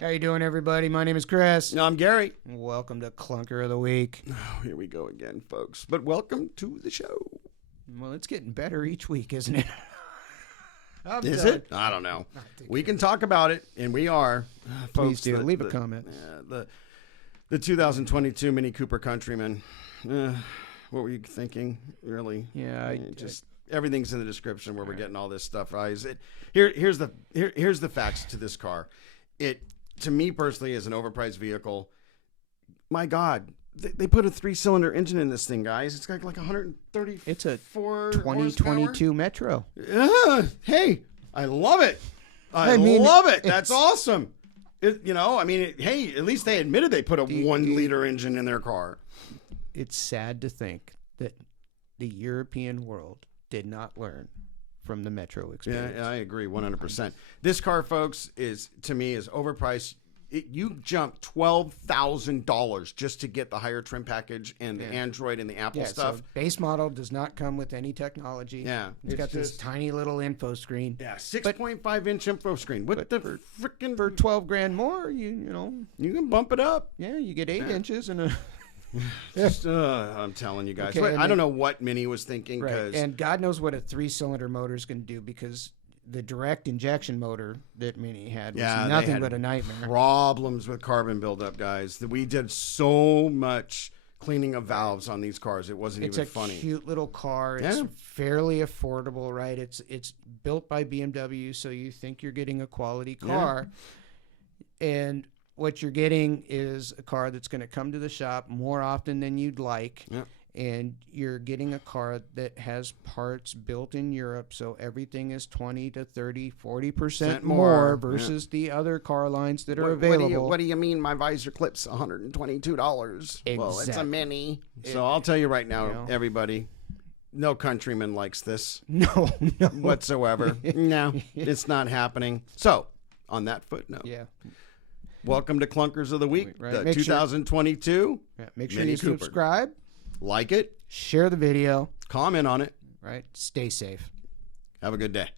How you doing, everybody? My name is Chris. No, I'm Gary. Welcome to Klunker of the Week. Oh, here we go again, folks. But welcome to the show. Well, it's getting better each week, isn't it? Is it? I don't know. We can talk about it, and we are. Please do. Leave a comment. The 2022 Mini Cooper Countryman. What were you thinking, really? Yeah, everything's in the description where we're getting all this stuff. Right? Here's the facts to this car. It, to me personally, is an overpriced vehicle. My God, they put a 3-cylinder engine in this thing, guys. It's got like 134. It's a 2022 horsepower. Metro. Hey, I love it. I love it. That's awesome. Hey, at least they admitted they put a 1-liter engine in their car. It's sad to think that the European world did not learn from the Metro experience. Yeah, I agree 100%. This car, folks, is overpriced. You jump $12,000 just to get the higher trim package and the Android and the Apple stuff. So base model does not come with any technology. Yeah, it's got this tiny little info screen. Yeah, 6.5-inch info screen. What the freaking for $12,000 more? You can bump it up. Yeah, you get 8 inches and a. I'm telling you guys. Okay, I don't know what Mini was thinking. Right. And God knows what a 3-cylinder motor is going to do, because the direct injection motor that Mini had was nothing but a nightmare. Problems with carbon buildup, guys. We did so much cleaning of valves on these cars. It wasn't even funny. It's a cute little car. It's fairly affordable, right? It's built by BMW, so you think you're getting a quality car. Yeah. And what you're getting is a car that's going to come to the shop more often than you'd like. Yeah. And you're getting a car that has parts built in Europe, so everything is 20 to 30, 40% more versus the other car lines that are available. What do you mean my visor clip's $122? Exactly. Well, it's a Mini. So I'll tell you right now, everybody, no Countryman likes this. No. Whatsoever. No, it's not happening. So, on that footnote. Yeah. Welcome to Clunkers of the Week, the 2022 Make sure Mini you Cooper. Subscribe. Like it. Share the video. Comment on it. Right. Stay safe. Have a good day.